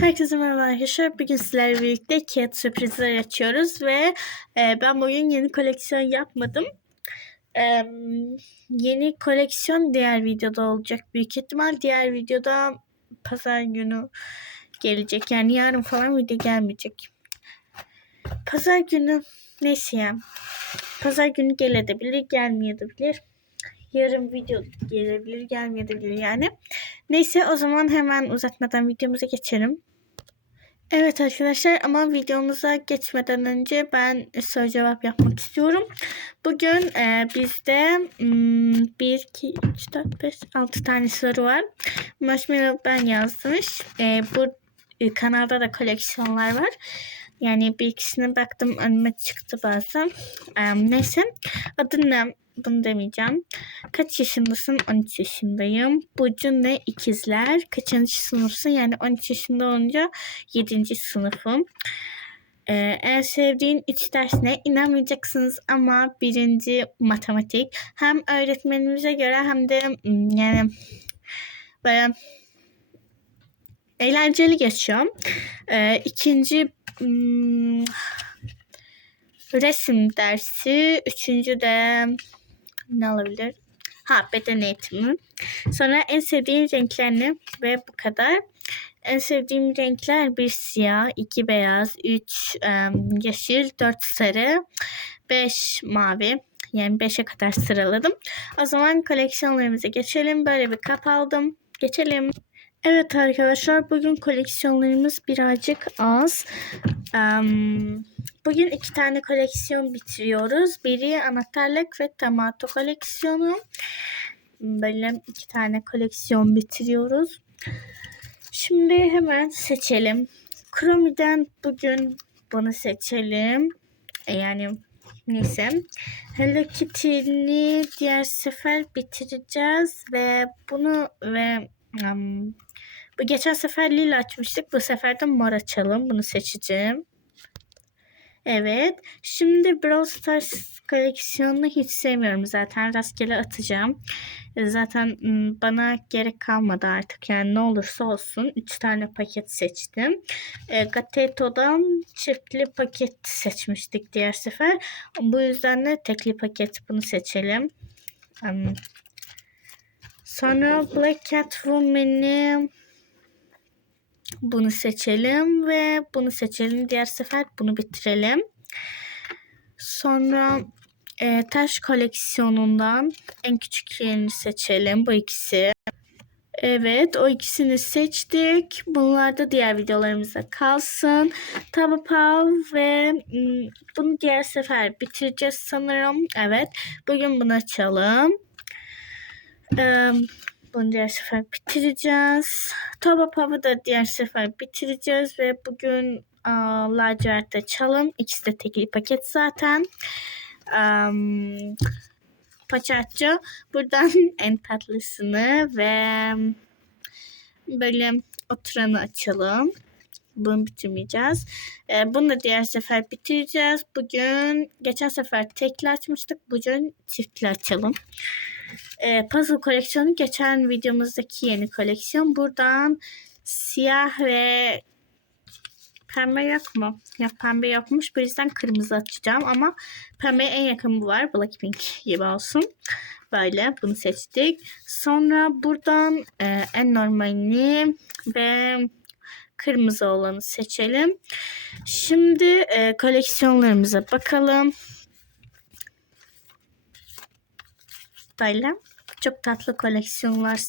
Herkese merhaba arkadaşlar. Bugün sizlerle birlikte kağıt sürprizler açıyoruz ve e, ben bugün yeni koleksiyon yapmadım. E, yeni koleksiyon diğer videoda olacak büyük ihtimal. Diğer videoda pazar günü gelecek. Yani yarın falan video gelmeyecek. Pazar günü neyse ya. Pazar günü gelebilir, gelmeyebilir. Yarın video gelebilir, gelmeyebilir yani. Neyse o zaman hemen uzatmadan videomuza geçelim. Evet arkadaşlar ama videomuza geçmeden önce ben soru cevap yapmak istiyorum. Bugün e, bizde hmm, 1, 2, 3, 4, 5, 6 tane soru var. Marshmallow ben yazmış. E, bu e, kanalda da koleksiyonlar var. Yani bir ikisine baktım önüme çıktı bazen. E, neyse adı ne? Bunu demeyeceğim. Kaç yaşındasın? 13 yaşındayım. Burcu ne? İkizler. Kaçıncı sınıfsın? Yani 13 yaşında olunca 7. sınıfım. Ee, en sevdiğin üç ders ne? İnanmayacaksınız ama birinci matematik. Hem öğretmenimize göre hem de hmm, yani böyle eğlenceli geçiyor. Ee, ikinci hmm, resim dersi. Üçüncü de ne olabilir? Ha beden eğitimi. Sonra en sevdiğim renkler ne? Ve bu kadar. En sevdiğim renkler bir siyah, iki beyaz, üç um, yeşil, dört sarı, beş mavi. Yani beşe kadar sıraladım. O zaman koleksiyonlarımıza geçelim. Böyle bir kap aldım. Geçelim. Evet arkadaşlar bugün koleksiyonlarımız birazcık az. Um, bugün iki tane koleksiyon bitiriyoruz. Biri anahtarlık ve tomato koleksiyonu. Böyle iki tane koleksiyon bitiriyoruz. Şimdi hemen seçelim. Chrome'den bugün bunu seçelim. E, Yani neyse. Hello Kitty'ni diğer sefer bitireceğiz ve bunu ve um, geçen sefer lila açmıştık. Bu sefer de mor açalım. Bunu seçeceğim. Evet. Şimdi Brawl Stars koleksiyonunu hiç sevmiyorum zaten. Rastgele atacağım. E, Zaten m, bana gerek kalmadı artık. Yani ne olursa olsun. 3 tane paket seçtim. E, Gateto'dan çiftli paket seçmiştik diğer sefer. Bu yüzden de tekli paket bunu seçelim. Um, sonra Black Cat Woman'i bunu seçelim ve bunu seçelim. Diğer sefer bunu bitirelim. Sonra e, taş koleksiyonundan en küçük yerini seçelim. Bu ikisi. Evet o ikisini seçtik. Bunlar da diğer videolarımıza kalsın. Tabapav ve m, bunu diğer sefer bitireceğiz sanırım. Evet bugün bunu açalım. Ee, bunu diğer sefer bitireceğiz. Tabapav'ı da diğer sefer bitireceğiz ve bugün aa, lacivert açalım. İkisi de tekli paket zaten. Um, paçaço. Buradan en tatlısını ve böyle oturanı açalım. Bunu bitirmeyeceğiz. Ee, bunu da diğer sefer bitireceğiz. Bugün geçen sefer tekli açmıştık. Bugün çiftli açalım. Ee, puzzle koleksiyonu geçen videomuzdaki yeni koleksiyon. Buradan siyah ve pembe yok mu? Ya pembe yokmuş. Bu yüzden kırmızı açacağım ama pembeye en yakın bu var. Blackpink gibi olsun. Böyle bunu seçtik. Sonra buradan e, en normalini ve kırmızı olanı seçelim. Şimdi e, koleksiyonlarımıza bakalım. Böyle çok tatlı koleksiyonlar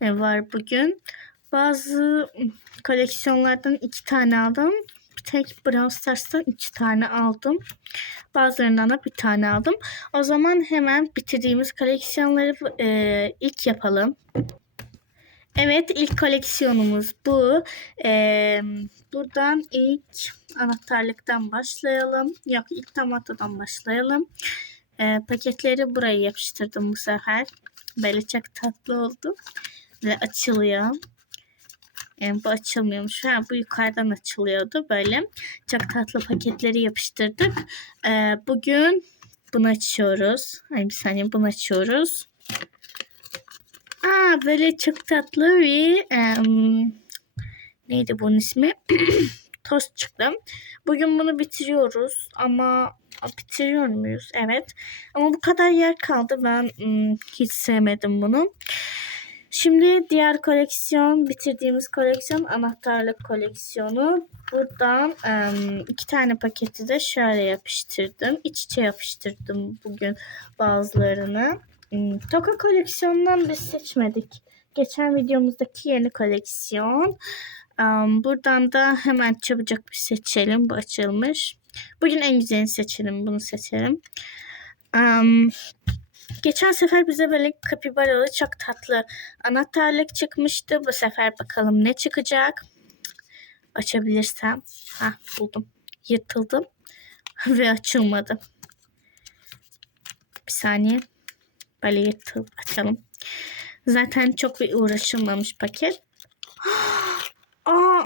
e, var bugün. Bazı koleksiyonlardan iki tane aldım. Bir tek Brawl Stars'tan iki tane aldım. Bazılarından da bir tane aldım. O zaman hemen bitirdiğimiz koleksiyonları e, ilk yapalım. Evet ilk koleksiyonumuz bu. Ee, buradan ilk anahtarlıktan başlayalım. Yok ilk tomatodan başlayalım. Ee, paketleri buraya yapıştırdım bu sefer. Böyle çok tatlı oldu. Ve açılıyor. Yani bu açılmıyormuş. Ha, bu yukarıdan açılıyordu böyle. Çok tatlı paketleri yapıştırdık. Ee, bugün bunu açıyoruz. Ay bir saniye bunu açıyoruz. Aa böyle çok tatlı bir em, neydi bunun ismi? Tost çıktı. Bugün bunu bitiriyoruz ama bitiriyor muyuz? Evet. Ama bu kadar yer kaldı. Ben ım, hiç sevmedim bunu. Şimdi diğer koleksiyon, bitirdiğimiz koleksiyon anahtarlık koleksiyonu. Buradan ım, iki tane paketi de şöyle yapıştırdım. İç içe yapıştırdım bugün bazılarını. Toka koleksiyonundan biz seçmedik. Geçen videomuzdaki yeni koleksiyon. Buradan da hemen çabucak bir seçelim. Bu açılmış. Bugün en güzelini seçelim. Bunu seçelim. Am, geçen sefer bize böyle kapibaralı çok tatlı anahtarlık çıkmıştı. Bu sefer bakalım ne çıkacak. Açabilirsem. Ha buldum. Yırtıldım. Ve açılmadı. Bir saniye. Böyle yırtıl açalım. Zaten çok bir uğraşılmamış paket.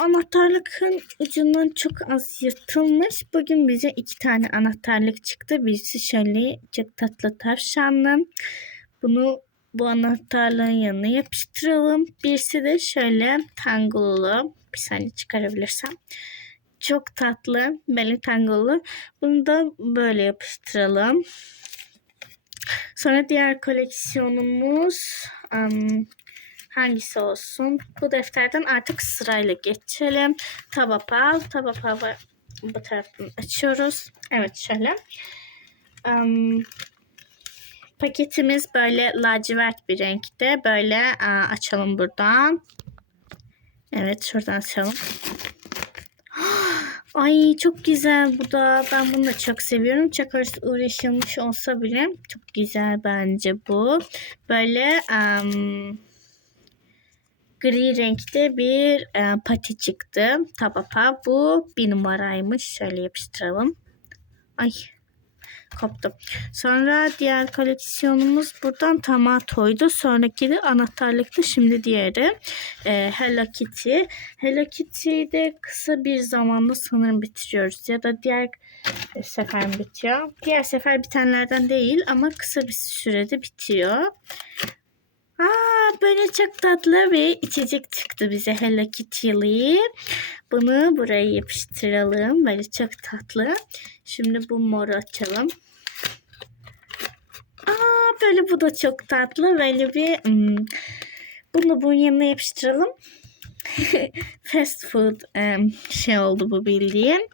Anahtarlıkın ucundan çok az yırtılmış. Bugün bize iki tane anahtarlık çıktı. Birisi şöyle çok tatlı tavşanlı. Bunu bu anahtarlığın yanına yapıştıralım. Birisi de şöyle tangolulu. Bir saniye çıkarabilirsem. Çok tatlı. Böyle tangolulu. Bunu da böyle yapıştıralım. Sonra diğer koleksiyonumuz um, hangisi olsun? Bu defterden artık sırayla geçelim. Tabapal, tabapal bu taraftan açıyoruz. Evet şöyle. Um, paketimiz böyle lacivert bir renkte. Böyle aa, açalım buradan. Evet şuradan açalım. Ay çok güzel bu da. Ben bunu da çok seviyorum. Çok uğraşılmış olsa bile çok güzel bence bu. Böyle um, gri renkte bir e, pati çıktı. Tabapa. Bu bir numaraymış. Şöyle yapıştıralım. Ay koptu. Sonra diğer koleksiyonumuz buradan Tamato'ydu. Sonraki de anahtarlıktı. Şimdi diğeri e, Hello Kitty. Hello Kitty'yi de kısa bir zamanda sanırım bitiriyoruz. Ya da diğer sefer mi bitiyor? Diğer sefer bitenlerden değil ama kısa bir sürede bitiyor. Aa, böyle çok tatlı bir içecek çıktı bize Hello Kitty'li. Bunu buraya yapıştıralım. Böyle çok tatlı. Şimdi bu moru açalım. Aa, böyle bu da çok tatlı. Böyle bir hmm, bunu bunun yanına yapıştıralım. Fast food um, şey oldu bu bildiğin.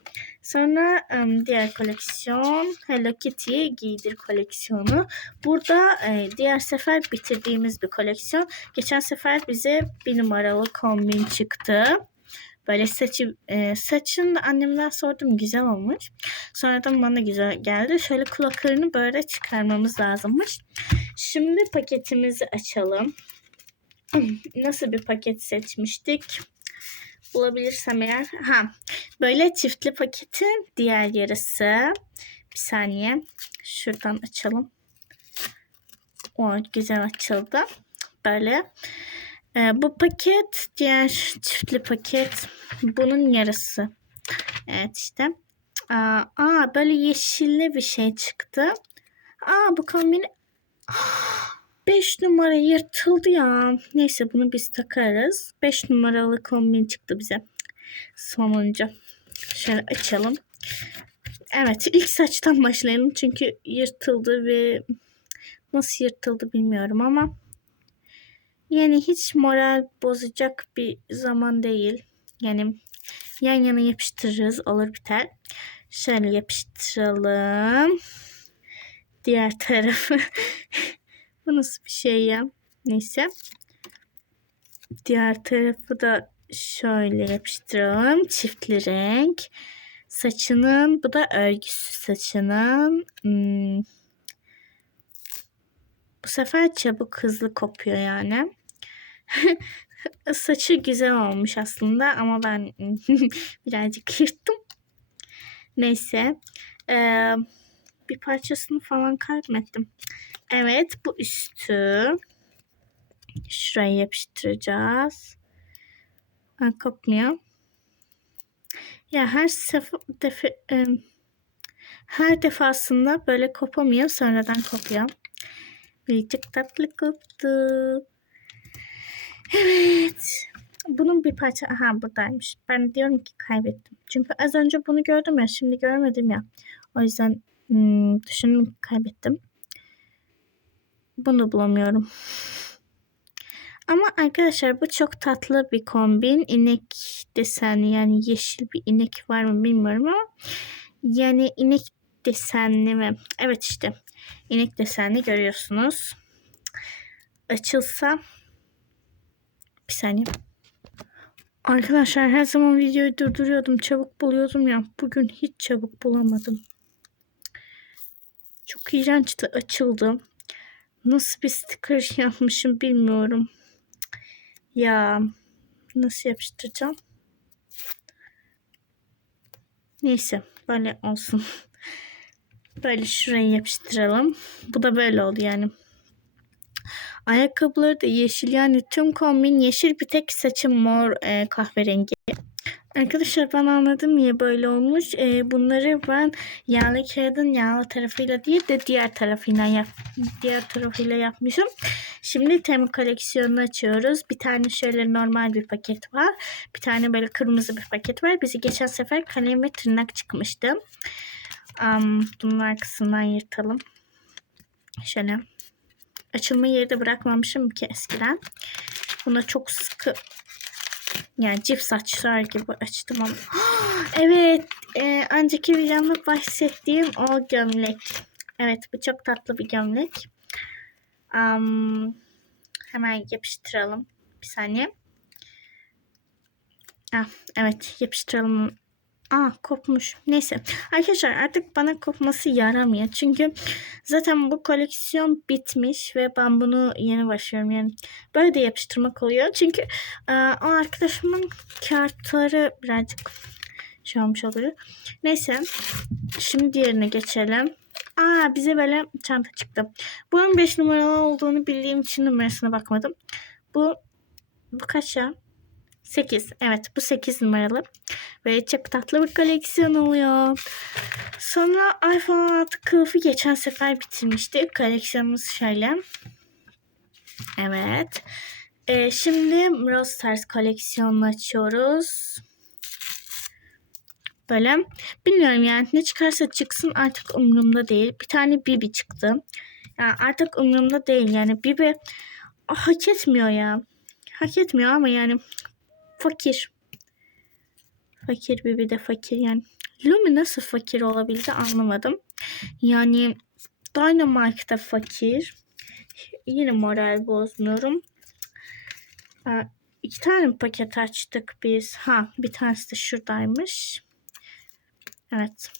Sonra um, diğer koleksiyon Hello Kitty giydir koleksiyonu. Burada e, diğer sefer bitirdiğimiz bir koleksiyon. Geçen sefer bize bir numaralı kombin çıktı. Böyle saçı e, saçını da annemden sordum güzel olmuş. Sonradan bana güzel geldi. Şöyle kulaklarını böyle çıkarmamız lazımmış. Şimdi paketimizi açalım. Nasıl bir paket seçmiştik? Bulabilirsem eğer. Ha, böyle çiftli paketin diğer yarısı. Bir saniye. Şuradan açalım. O güzel açıldı. Böyle. Ee, bu paket diğer çiftli paket bunun yarısı. Evet işte. Aa, böyle yeşilli bir şey çıktı. Aa bu kombin 5 numara yırtıldı ya. Neyse bunu biz takarız. 5 numaralı kombin çıktı bize. Sonuncu. Şöyle açalım. Evet ilk saçtan başlayalım. Çünkü yırtıldı ve nasıl yırtıldı bilmiyorum ama yani hiç moral bozacak bir zaman değil. Yani yan yana yapıştırırız olur biter. Şöyle yapıştıralım. Diğer tarafı Bu nasıl bir şey ya? Neyse. Diğer tarafı da şöyle yapıştıralım. Çiftli renk. Saçının bu da örgüsü saçının. Hmm. Bu sefer çabuk hızlı kopuyor yani. Saçı güzel olmuş aslında ama ben birazcık yırttım. Neyse. Ee, bir parçasını falan kaybettim. Evet bu üstü. Şuraya yapıştıracağız. Ha, kopmuyor. Ya her sefer defa, e, her defasında böyle kopamıyor. Sonradan kopuyor. Birazcık tatlı koptu. Evet. Bunun bir parça aha buradaymış. Ben diyorum ki kaybettim. Çünkü az önce bunu gördüm ya şimdi göremedim ya. O yüzden hmm, düşündüm kaybettim. Bunu bulamıyorum. Ama arkadaşlar bu çok tatlı bir kombin. İnek desenli yani yeşil bir inek var mı bilmiyorum ama yani inek desenli mi? Evet işte inek desenli görüyorsunuz. Açılsa bir saniye. Arkadaşlar her zaman videoyu durduruyordum. Çabuk buluyordum ya. Bugün hiç çabuk bulamadım. Çok iğrençti açıldı. Nasıl bir sticker yapmışım bilmiyorum. Ya nasıl yapıştıracağım? Neyse böyle olsun. Böyle şuraya yapıştıralım. Bu da böyle oldu yani. Ayakkabıları da yeşil yani tüm kombin yeşil bir tek saçım mor e, kahverengi. Arkadaşlar ben anladım niye böyle olmuş. E, bunları ben yağlı kağıdın yağlı tarafıyla değil de diğer tarafıyla yap diğer tarafıyla yapmışım. Şimdi Temu koleksiyonunu açıyoruz. Bir tane şöyle normal bir paket var. Bir tane böyle kırmızı bir paket var. Bizi geçen sefer kalem ve tırnak çıkmıştı. Um, bunun arkasından yırtalım. Şöyle açılma yeri de bırakmamışım ki eskiden. Buna çok sıkı yani cips saçlar gibi açtım ama. evet. E, önceki videomda bahsettiğim o gömlek. Evet bu çok tatlı bir gömlek. Um, hemen yapıştıralım. Bir saniye. Ah, evet yapıştıralım Aa kopmuş. Neyse. Arkadaşlar artık bana kopması yaramıyor. Çünkü zaten bu koleksiyon bitmiş ve ben bunu yeni başlıyorum. Yani böyle de yapıştırmak oluyor. Çünkü e, o arkadaşımın kartları birazcık şey olmuş oluyor. Neyse. Şimdi diğerine geçelim. Aa bize böyle çanta çıktı. Bunun 5 numaralı olduğunu bildiğim için numarasına bakmadım. Bu bu kaç? 8. Evet bu 8 numaralı. Ve çok tatlı bir koleksiyon oluyor. Sonra iPhone 16 kılıfı geçen sefer bitirmiştik. Koleksiyonumuz şöyle. Evet. Ee, şimdi Rose Stars koleksiyonunu açıyoruz. Böyle. Bilmiyorum yani ne çıkarsa çıksın artık umurumda değil. Bir tane Bibi çıktı. Yani artık umurumda değil. Yani Bibi hak etmiyor ya. Hak etmiyor ama yani fakir. Fakir bir de fakir yani. Lumi nasıl fakir olabildi anlamadım. Yani Dynamite'da fakir. Yine moral bozmuyorum. İki tane paket açtık biz. Ha bir tanesi de şuradaymış. Evet.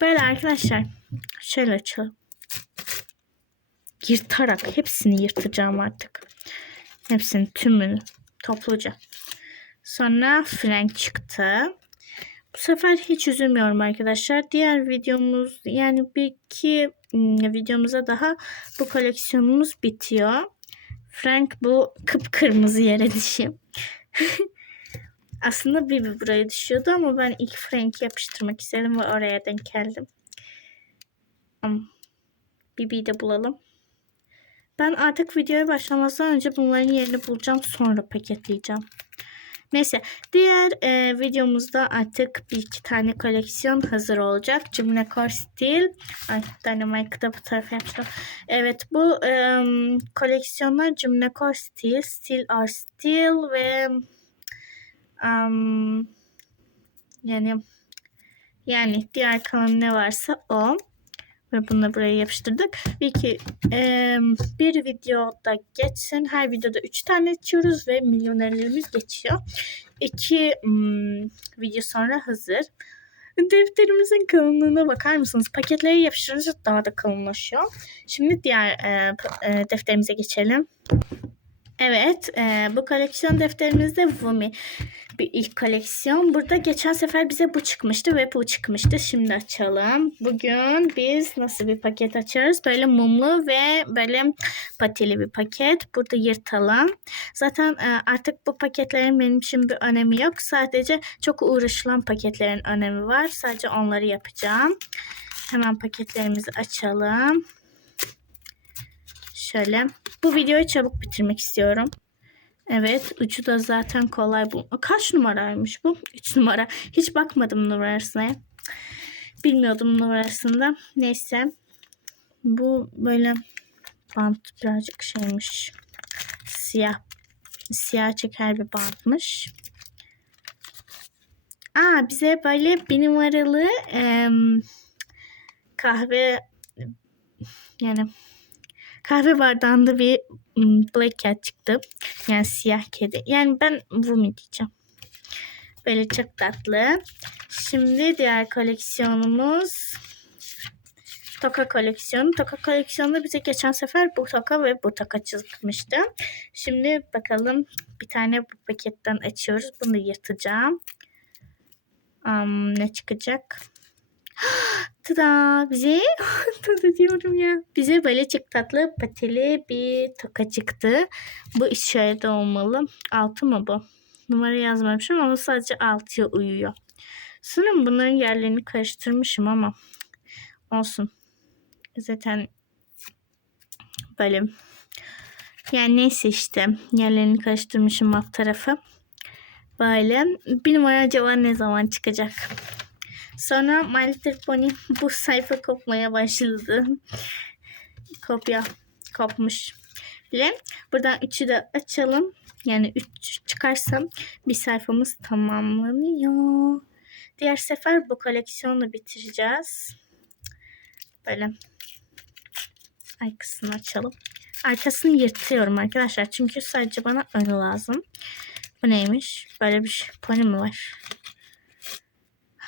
Böyle arkadaşlar. Şöyle açalım. Yırtarak hepsini yırtacağım artık. Hepsini tümünü topluca. Sonra Frank çıktı. Bu sefer hiç üzülmüyorum arkadaşlar. Diğer videomuz yani bir iki hmm, videomuza daha bu koleksiyonumuz bitiyor. Frank bu kıpkırmızı yere düşüyor. Aslında Bibi buraya düşüyordu ama ben ilk Frank'i yapıştırmak istedim ve oraya denk geldim. Bibi'yi de bulalım. Ben artık videoya başlamazdan önce bunların yerini bulacağım. Sonra paketleyeceğim. Neyse diğer e, videomuzda artık bir iki tane koleksiyon hazır olacak. Cümle Core Steel. Ay Dynamite'da bu tarafa yapacağım. Evet bu e, koleksiyonlar Cümle Core Steel, Steel are Steel ve um, yani yani diğer kalan ne varsa o. Ve bunu buraya yapıştırdık. Bir, iki, e, bir videoda geçsin. Her videoda üç tane açıyoruz ve milyonerlerimiz geçiyor. İki hmm, video sonra hazır. Defterimizin kalınlığına bakar mısınız? Paketleri yapıştırınca daha da kalınlaşıyor. Şimdi diğer e, e, defterimize geçelim. Evet, e, bu koleksiyon defterimizde Vumi bir ilk koleksiyon. Burada geçen sefer bize bu çıkmıştı ve bu çıkmıştı. Şimdi açalım. Bugün biz nasıl bir paket açarız? Böyle mumlu ve böyle patili bir paket. Burada yırtalım. Zaten e, artık bu paketlerin benim için bir önemi yok. Sadece çok uğraşılan paketlerin önemi var. Sadece onları yapacağım. Hemen paketlerimizi açalım. Şöyle. Bu videoyu çabuk bitirmek istiyorum. Evet ucu da zaten kolay bu. Kaç numaraymış bu? 3 numara. Hiç bakmadım numarasına. Bilmiyordum numarasında. Neyse. Bu böyle bant birazcık şeymiş. Siyah. Siyah çeker bir bantmış. Aa bize böyle bir numaralı em, kahve yani kahve bardağında bir black cat çıktı. Yani siyah kedi. Yani ben Vumi diyeceğim. Böyle çok tatlı. Şimdi diğer koleksiyonumuz Toka koleksiyonu. Toka koleksiyonunda bize geçen sefer bu toka ve bu toka çıkmıştı. Şimdi bakalım bir tane bu paketten açıyoruz. Bunu yırtacağım. Am, ne çıkacak? Tada bize tada diyorum ya. Bize böyle çok tatlı pateli bir toka çıktı. Bu şöyle olmalı. Altı mı bu? Numara yazmamışım ama sadece altıya uyuyor. Sanırım bunların yerlerini karıştırmışım ama olsun. Zaten böyle yani neyse işte yerlerini karıştırmışım alt tarafı. Böyle bir numara acaba ne zaman çıkacak? Sonra My Little Pony bu sayfa kopmaya başladı. Kopya kopmuş bile. Buradan üçü de açalım. Yani üç çıkarsam bir sayfamız tamamlanıyor. Diğer sefer bu koleksiyonu bitireceğiz. Böyle arkasını açalım. Arkasını yırtıyorum arkadaşlar. Çünkü sadece bana önü lazım. Bu neymiş? Böyle bir şey. Pony mi var?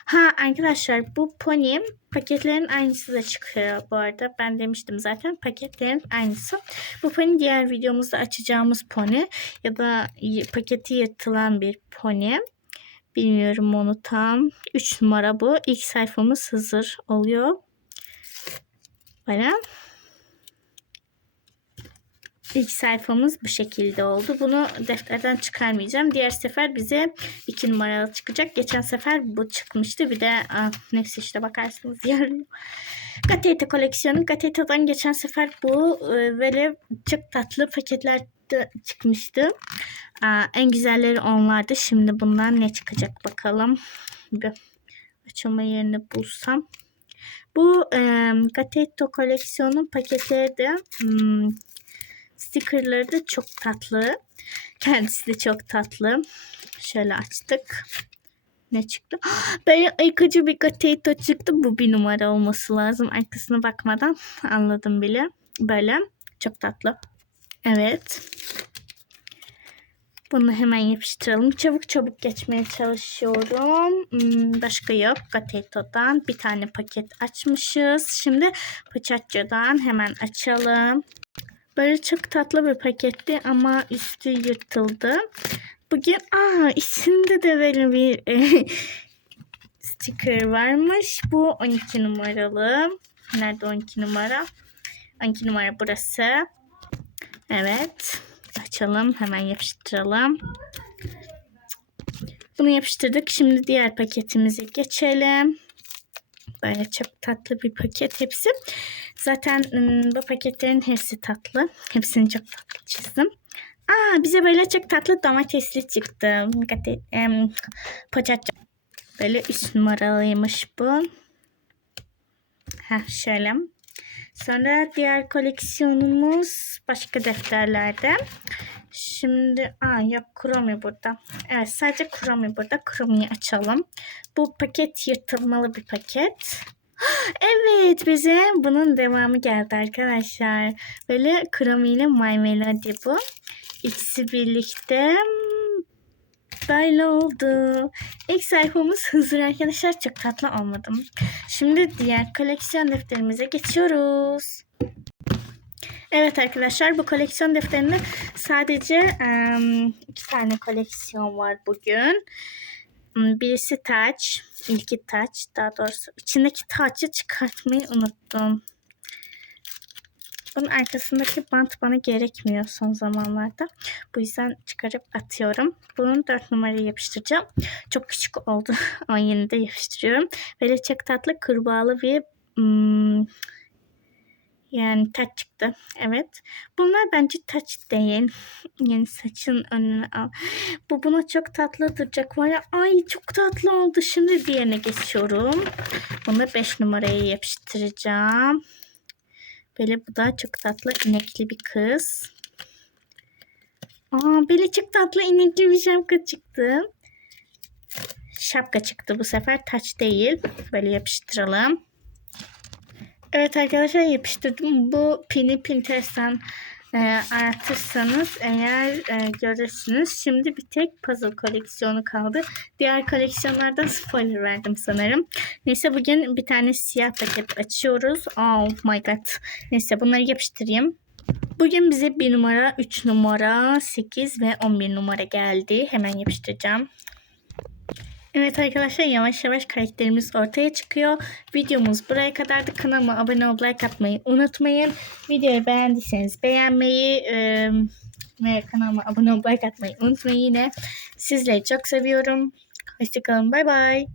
Ha arkadaşlar bu pony paketlerin aynısı da çıkıyor bu arada. Ben demiştim zaten paketlerin aynısı. Bu pony diğer videomuzda açacağımız pony ya da paketi yırtılan bir pony. Bilmiyorum onu tam. 3 numara bu. İlk sayfamız hazır oluyor. Böyle. İlk sayfamız bu şekilde oldu. Bunu defterden çıkarmayacağım. Diğer sefer bize iki numaralı çıkacak. Geçen sefer bu çıkmıştı. Bir de aa, neyse işte bakarsınız yarın. Gateta koleksiyonu. Gateta'dan geçen sefer bu e, böyle çok tatlı paketlerde çıkmıştı. Aa, en güzelleri onlardı. Şimdi bundan ne çıkacak bakalım. Bir açılma yerini bulsam. Bu e, Gateto koleksiyonun paketleri de hmm, Stickerları da çok tatlı. Kendisi de çok tatlı. Şöyle açtık. Ne çıktı? Böyle ayıkıcı bir potato çıktı. Bu bir numara olması lazım. Arkasına bakmadan anladım bile. Böyle. Çok tatlı. Evet. Bunu hemen yapıştıralım. Çabuk çabuk geçmeye çalışıyorum. Hmm, başka yok. Gateto'dan bir tane paket açmışız. Şimdi Pachaccia'dan hemen açalım. Böyle çok tatlı bir paketti ama üstü yırtıldı. Bugün aa içinde de böyle bir e, sticker varmış. Bu 12 numaralı. Nerede 12 numara? 12 numara burası. Evet. Açalım. Hemen yapıştıralım. Bunu yapıştırdık. Şimdi diğer paketimize geçelim. Böyle çok tatlı bir paket hepsi. Zaten bu paketlerin hepsi tatlı. Hepsini çok tatlı çizdim. Aa bize böyle çok tatlı domatesli çıktı. Poçaça. Böyle 3 numaralıymış bu. Ha şöyle. Sonra diğer koleksiyonumuz başka defterlerde. Şimdi aa yok Kuromi burada. Evet sadece Kuromi burada. Kuromi'yi açalım. Bu paket yırtılmalı bir paket. Evet bize bunun devamı geldi arkadaşlar. Böyle Kuromi ile My Melody bu. İkisi birlikte böyle oldu. İlk sayfamız hazır arkadaşlar. Çok tatlı olmadım. Şimdi diğer koleksiyon defterimize geçiyoruz. Evet arkadaşlar bu koleksiyon defterinde sadece um, iki tane koleksiyon var bugün. Birisi taç, ilki taç daha doğrusu içindeki taçı çıkartmayı unuttum. Bunun arkasındaki bant bana gerekmiyor son zamanlarda. Bu yüzden çıkarıp atıyorum. Bunun 4 numarayı yapıştıracağım. Çok küçük oldu ama yine de yapıştırıyorum. Böyle çok tatlı kurbağalı bir hmm, Yani taç çıktı. Evet. Bunlar bence taç değil. Yani saçın önüne al. Bu buna çok tatlı duracak var ya. Ay çok tatlı oldu. Şimdi diğerine geçiyorum. Bunu 5 numaraya yapıştıracağım. Böyle bu da çok tatlı inekli bir kız. Aa böyle çok tatlı inekli bir şapka çıktı. Şapka çıktı bu sefer taç değil. Böyle yapıştıralım. Evet arkadaşlar yapıştırdım. Bu pini Pinterest'ten e, aratırsanız eğer e, görürsünüz. Şimdi bir tek puzzle koleksiyonu kaldı. Diğer koleksiyonlardan spoiler verdim sanırım. Neyse bugün bir tane siyah paket açıyoruz. Oh my god. Neyse bunları yapıştırayım. Bugün bize 1 numara, 3 numara, 8 ve 11 numara geldi. Hemen yapıştıracağım. Evet arkadaşlar yavaş yavaş karakterimiz ortaya çıkıyor. Videomuz buraya kadardı. Kanalıma abone olup like atmayı unutmayın. Videoyu beğendiyseniz beğenmeyi e, ve kanalıma abone olup like atmayı unutmayın yine. Sizleri çok seviyorum. Hoşçakalın. Bay bay.